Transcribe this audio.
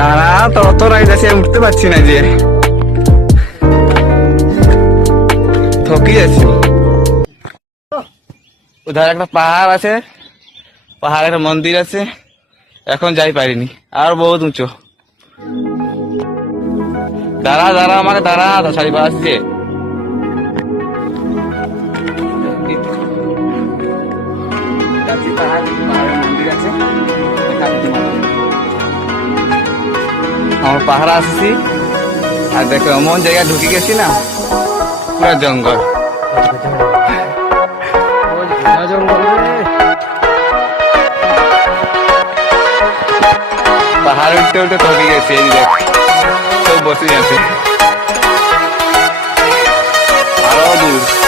দাঁড়া, তো অত রাইড আছে, উঠতে পারছি না যে, থকি যাচ্ছি। উধার একটা পাহাড় আছে, পাহাড়ে একটা মন্দির আছে, এখন যাই পারিনি, আর বহুত উঁচু। দাঁড়া দাঁড়া, আমাকে দাঁড়া, শাড়ি পা আসছে। আমার পাহাড় আসছি, আর দেখো এমন জায়গায় ঢুকে গেছি না, পুরা জঙ্গল। পাহাড় উঠতে উঠতে ঠকে গেছি, এই দেখ সব বসে আছে, আরো দূর।